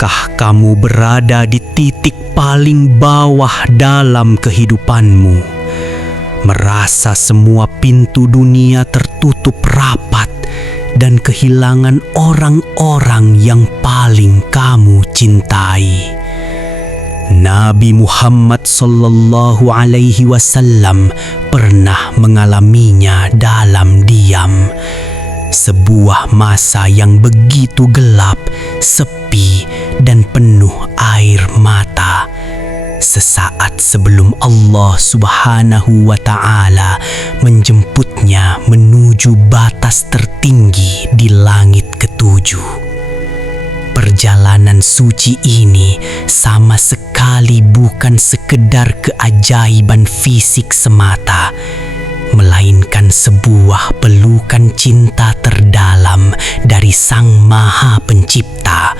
Apakah kamu berada di titik paling bawah dalam kehidupanmu? Merasa semua pintu dunia tertutup rapat dan kehilangan orang-orang yang paling kamu cintai. Nabi Muhammad sallallahu alaihi wasallam pernah mengalaminya dalam diam. Sebuah masa yang begitu gelap, sepi, dan penuh air mata. Sesaat sebelum Allah Subhanahu wa Ta'ala menjemputnya menuju batas tertinggi di langit ketujuh. Perjalanan suci ini sama sekali bukan sekedar keajaiban fisik semata, melainkan sebuah pelukan cinta terdalam dari Sang Maha Pencipta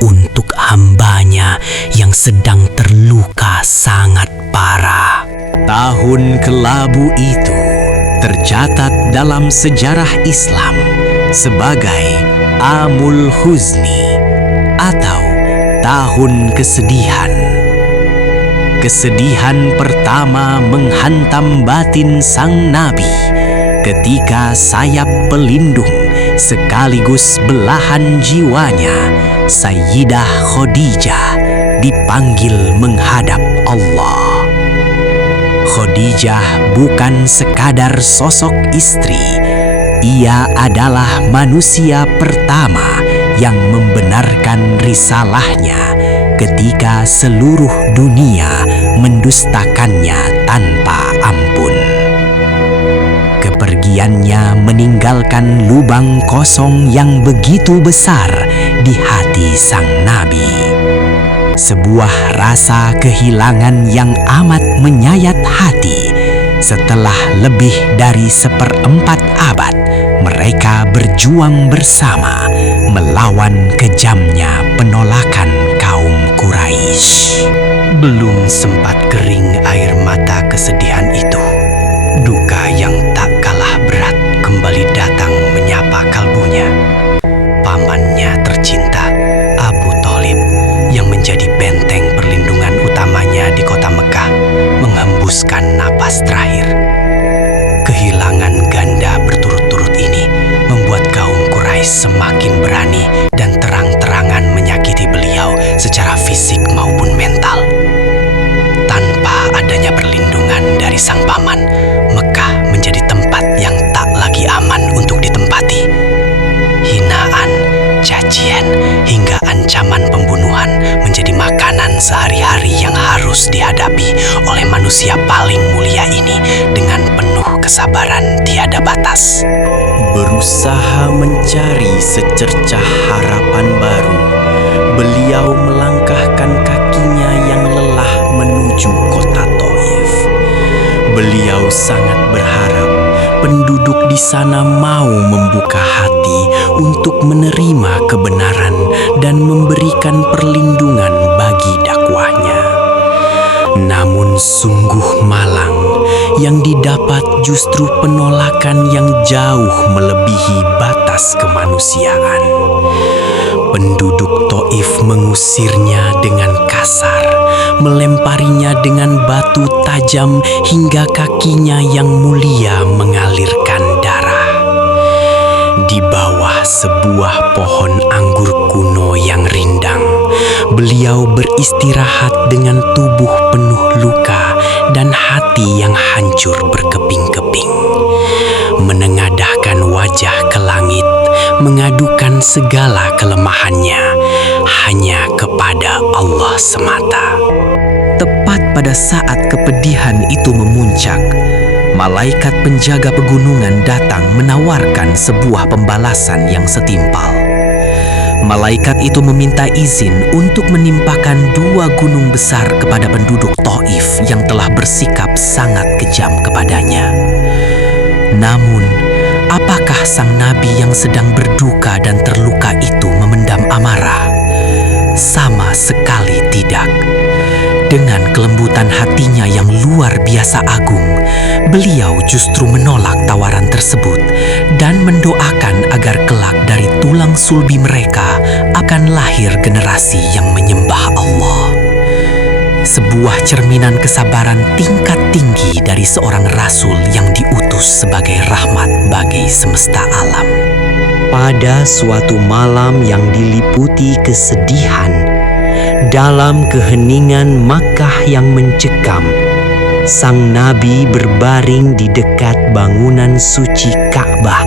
untuk hambanya yang sedang terluka sangat parah. Tahun kelabu itu tercatat dalam sejarah Islam sebagai Amul Huzni atau Tahun Kesedihan. Kesedihan pertama menghantam batin sang Nabi ketika sayap pelindung sekaligus belahan jiwanya, Sayyidah Khadijah, dipanggil menghadap Allah. Khadijah bukan sekadar sosok istri, ia adalah manusia pertama yang membenarkan risalahnya ketika seluruh dunia mendustakannya tanpa ampun. Kepergiannya meninggalkan lubang kosong yang begitu besar di hati sang Nabi. Sebuah rasa kehilangan yang amat menyayat hati setelah lebih dari 1/4 abad mereka berjuang bersama melawan kejamnya penolakan kaum Quraisy. Belum sempat kering air mata kesedihan itu, duka yang tak kalah berat kembali datang menyapa kalbunya. Pamannya tercinta, Abu Thalib, yang menjadi benteng perlindungan utamanya di kota Mekah, menghembuskan napas terakhir. Kehilangan ganda berturut-turut ini membuat kaum Quraisy semakin berani dan terang-terangan menyakiti beliau secara fisik maupun mental. Tanpa adanya perlindungan dari sang paman, Mekah menjadi tempat yang tak lagi aman untuk ditempati. Hinaan, cacian, hingga ancaman pembunuhan menjadi makanan sehari-hari yang harus dihadapi oleh manusia paling mulia ini dengan penuh kesabaran tiada batas. Berusaha mencari secercah harapan baru, beliau melangkahkan kakinya yang lelah menuju kota Thaif. Beliau sangat berharap penduduk di sana mau membuka hati untuk menerima kebenaran dan memberikan perlindungan bagi dakwahnya. Namun sungguh malang, yang didapat justru penolakan yang jauh melebihi batas kemanusiaan. Penduduk Thaif mengusirnya dengan kasar, melemparinya dengan batu tajam hingga kakinya yang mulia mengalirkan darah. Di bawah sebuah pohon anggur kuno yang rindang, beliau beristirahat dengan tubuh penuh luka dan hati yang hancur berkeping-keping. Menengadahkan wajah ke langit, mengadukan segala kelemahannya hanya kepada Allah semata. Tepat pada saat kepedihan itu memuncak, malaikat penjaga pegunungan datang menawarkan sebuah pembalasan yang setimpal. Malaikat itu meminta izin untuk menimpakan 2 gunung besar kepada penduduk Thaif yang telah bersikap sangat kejam kepadanya. Namun, apakah sang nabi yang sedang berduka dan terluka itu memendam amarah? Sama sekali tidak. Dengan kelembutan hatinya yang luar biasa agung, beliau justru menolak tawaran tersebut dan mendoakan agar kelak dari tulang sulbi mereka akan lahir generasi yang menyembah Allah. Sebuah cerminan kesabaran tingkat tinggi dari seorang rasul yang diutus sebagai rahmat bagi semesta alam. Pada suatu malam yang diliputi kesedihan, dalam keheningan Makkah yang mencekam, sang Nabi berbaring di dekat bangunan suci Ka'bah,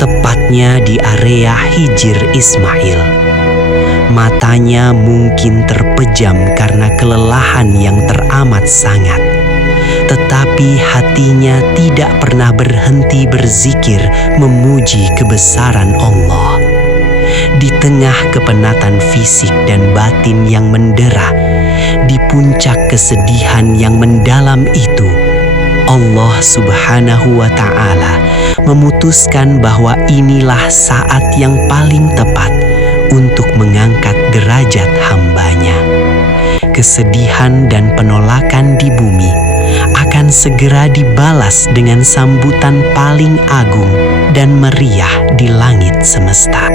tepatnya di area Hijr Ismail. Matanya mungkin terpejam karena kelelahan yang teramat sangat, tetapi hatinya tidak pernah berhenti berzikir memuji kebesaran Allah. Di tengah kepenatan fisik dan batin yang mendera, di puncak kesedihan yang mendalam itu, Allah Subhanahu wa Ta'ala memutuskan bahwa inilah saat yang paling tepat untuk mengangkat derajat hambanya. Kesedihan dan penolakan di bumi akan segera dibalas dengan sambutan paling agung dan meriah di langit semesta.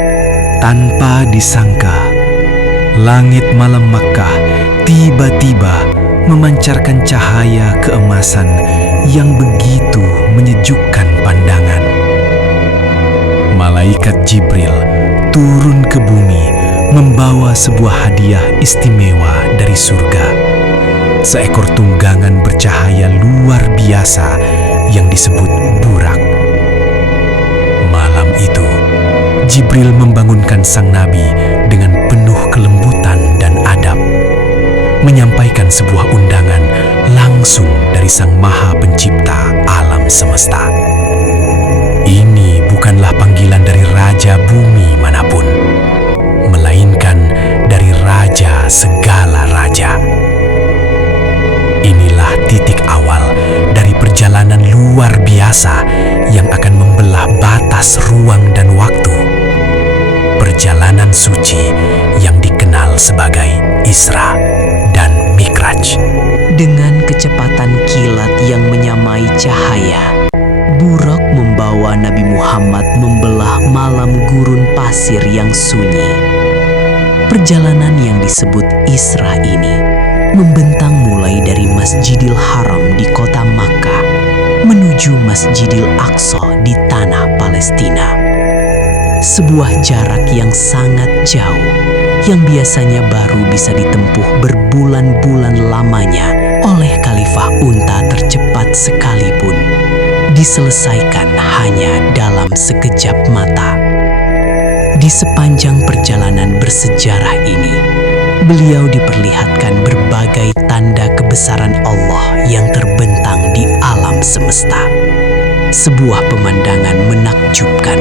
Tanpa disangka, langit malam Makkah tiba-tiba memancarkan cahaya keemasan yang begitu menyejukkan pandangan. Malaikat Jibril turun ke bumi membawa sebuah hadiah istimewa dari surga. Seekor tunggangan bercahaya luar biasa yang disebut Burak. Malam itu, Jibril membangunkan sang Nabi dengan penuh kelembutan dan adab, menyampaikan sebuah undangan langsung dari Sang Maha Pencipta alam semesta. Ini bukanlah panggilan dari raja bumi manapun, melainkan dari raja segala raja. Inilah titik awal dari perjalanan luar biasa yang akan membelah batas ruang dan waktu. Perjalanan suci yang dikenal sebagai Isra dan Mi'raj. Dengan kecepatan kilat yang menyamai cahaya, Burak membawa Nabi Muhammad membelah malam gurun pasir yang sunyi. Perjalanan yang disebut Isra ini membentang mulai dari Masjidil Haram di kota Makkah menuju Masjidil Aqsa di tanah Palestina. Sebuah jarak yang sangat jauh yang biasanya baru bisa ditempuh berbulan-bulan lamanya oleh khalifah unta tercepat sekalipun, diselesaikan hanya dalam sekejap mata. Di sepanjang perjalanan bersejarah ini, beliau diperlihatkan berbagai tanda kebesaran Allah yang terbentang di alam semesta. Sebuah pemandangan menakjubkan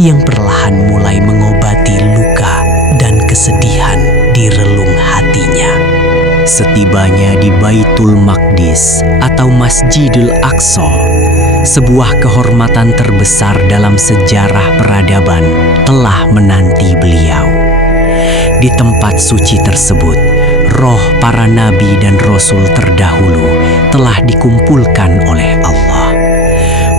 yang perlahan mulai mengobati luka dan kesedihan di relung hatinya. Setibanya di Baitul Maqdis atau Masjidil Aqsa, sebuah kehormatan terbesar dalam sejarah peradaban telah menanti beliau. Di tempat suci tersebut, roh para nabi dan rasul terdahulu telah dikumpulkan oleh Allah.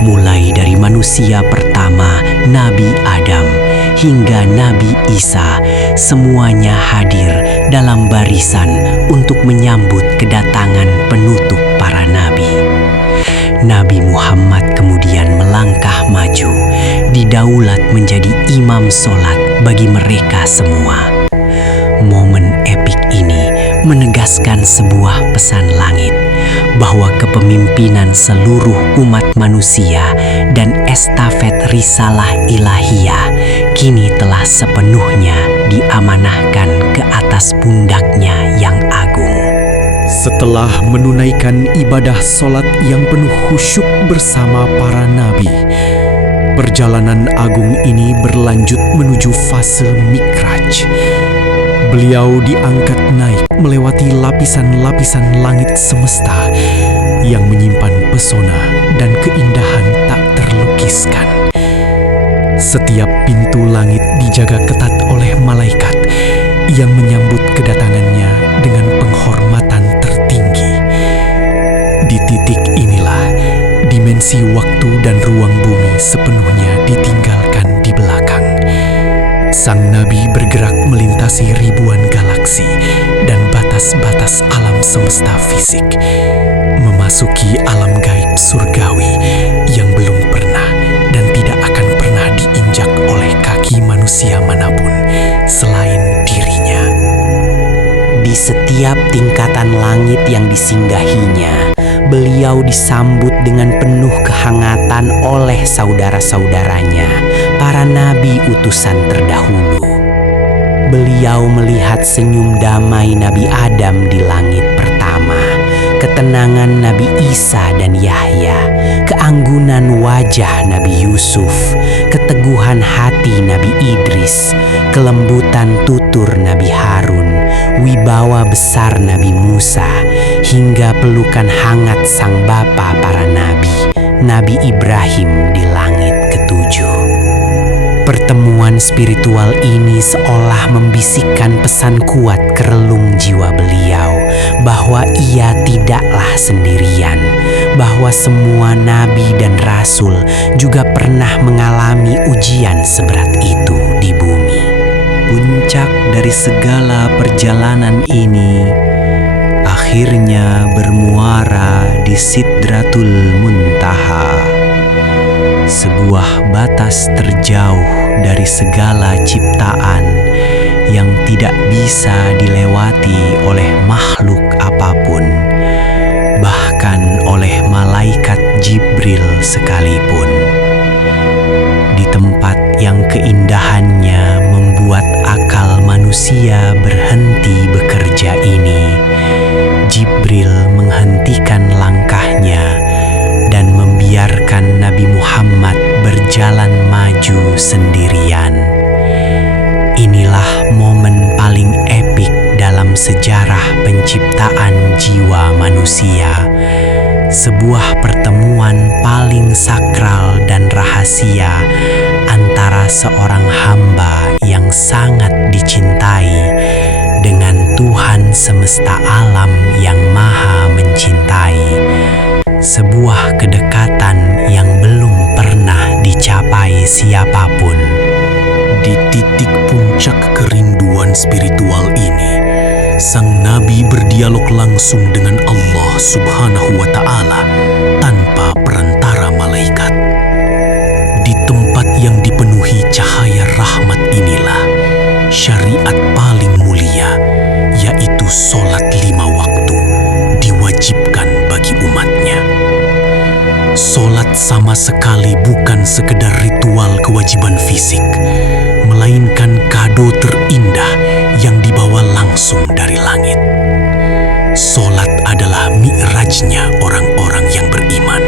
Mulai dari manusia pertama, Nabi Adam, hingga Nabi Isa, semuanya hadir dalam barisan untuk menyambut kedatangan penutup para nabi. Nabi Muhammad kemudian melangkah maju, didaulat menjadi imam sholat bagi mereka semua. Momen epik ini menegaskan sebuah pesan langit bahwa kepemimpinan seluruh umat manusia dan estafet risalah ilahiyah kini telah sepenuhnya diamanahkan ke atas pundaknya yang agung. Setelah menunaikan ibadah sholat yang penuh khusyuk bersama para nabi, perjalanan agung ini berlanjut menuju fase Mi'raj. Beliau diangkat naik melewati lapisan-lapisan langit semesta yang menyimpan pesona dan keindahan tak terlukiskan. Setiap pintu langit dijaga ketat oleh malaikat yang menyambut kedatangannya dengan penghormatan tersendiri. kondisi waktu dan ruang bumi sepenuhnya ditinggalkan di belakang. Sang Nabi bergerak melintasi ribuan galaksi dan batas-batas alam semesta fisik, memasuki alam gaib surgawi yang belum pernah dan tidak akan pernah diinjak oleh kaki manusia manapun selain dirinya. Di setiap tingkatan langit yang disinggahinya, beliau disambut dengan penuh kehangatan oleh saudara-saudaranya, para nabi utusan terdahulu. Beliau melihat senyum damai Nabi Adam di langit pertama, ketenangan Nabi Isa dan Yahya, keanggunan wajah Nabi Yusuf, keteguhan hati Nabi Idris, kelembutan tutur Nabi Harun, wibawa besar Nabi Musa, hingga pelukan hangat sang bapa para nabi, Nabi Ibrahim di langit ketujuh. Pertemuan spiritual ini seolah membisikkan pesan kuat ke relung jiwa beliau bahwa ia tidaklah sendirian, bahwa semua nabi dan rasul juga pernah mengalami ujian seberat itu di bumi. Puncak dari segala perjalanan ini akhirnya bermuara di Sidratul Muntaha, sebuah batas terjauh dari segala ciptaan yang tidak bisa dilewati oleh makhluk apapun, bahkan oleh malaikat Jibril sekalipun. Di tempat yang keindahannya membuat akal manusia berhenti bekerja ini, Jibril menghentikan langkahnya dan membiarkan Nabi Muhammad berjalan maju sendirian. Inilah momen paling epik dalam sejarah penciptaan jiwa manusia, sebuah pertemuan paling sakral dan rahasia antara seorang hamba yang sangat dicintai dengan Tuhan semesta alam yang maha mencintai. Sebuah kedekatan yang belum pernah dicapai siapapun. Di titik puncak kerinduan spiritual ini, sang Nabi berdialog langsung dengan Allah Subhanahu wa Ta'ala tanpa perantara malaikat. Di tempat yang dipenuhi cahaya rahmat inilah syariat paling mulia, yaitu sholat 5 waktu, diwajibkan bagi umatnya. Sholat sama sekali bukan sekedar ritual kewajiban fisik, melainkan kado terindah yang dibawa langsung dari langit. Sholat adalah mi'rajnya orang-orang yang beriman,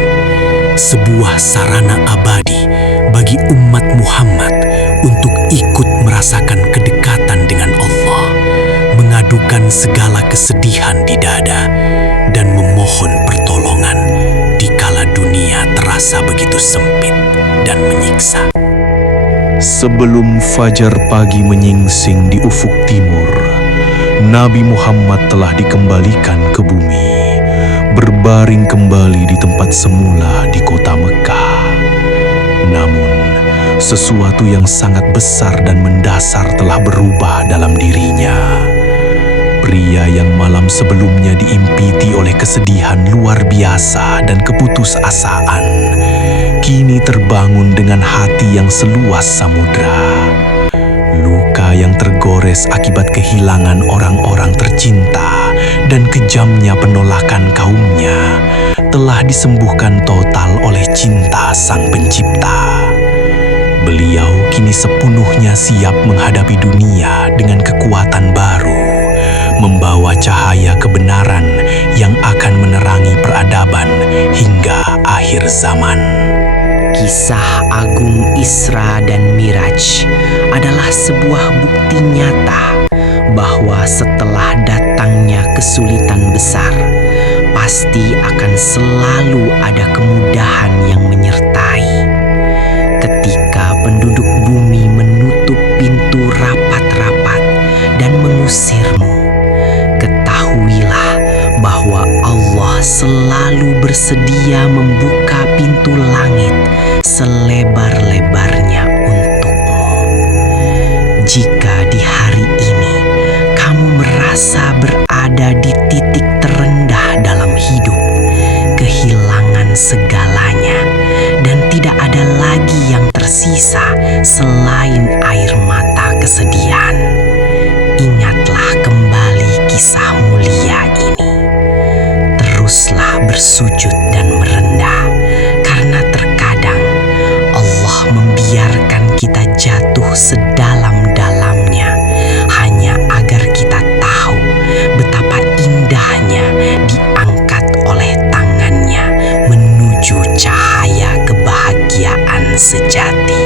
sebuah sarana abadi bagi umat Muhammad untuk ikut merasakan kedekatan dengan Allah, mengadukan segala kesedihan di dada, dan memohon pertolongan dikala dunia terasa begitu sempit dan menyiksa. Sebelum fajar pagi menyingsing di ufuk timur, Nabi Muhammad telah dikembalikan ke bumi, berbaring kembali di tempat semula di kota Mekah. Namun, sesuatu yang sangat besar dan mendasar telah berubah dalam dirinya. Pria yang malam sebelumnya diimpiti oleh kesedihan luar biasa dan keputusasaan, kini terbangun dengan hati yang seluas samudra. Luka yang tergores akibat kehilangan orang-orang tercinta dan kejamnya penolakan kaumnya telah disembuhkan total oleh cinta Sang Pencipta. Beliau kini sepenuhnya siap menghadapi dunia dengan kekuatan baru, membawa cahaya kebenaran yang akan menerangi peradaban hingga akhir zaman. Kisah agung Isra dan Miraj adalah sebuah bukti nyata bahwa setelah datangnya kesulitan besar, pasti akan selalu ada kemudahan yang menyertai. Ketika penduduk bumi menutup pintu rapat-rapat dan mengusirmu, ketahuilah bahwa Allah selalu bersedia membuka pintu langit selebar-lebarnya untukmu. Jika di hari ini kamu merasa berada di titik terendah dalam hidup, kehilangan segalanya, dan tidak ada lagi yang tersisa selain air mata kesedihan, ingatlah kembali kisah mulia ini. Teruslah bersujud dan merendah, karena terkadang Allah membiarkan kita jatuh sedalam-dalamnya hanya agar kita tahu betapa indahnya diangkat oleh tangannya menuju cahaya kebahagiaan sejati.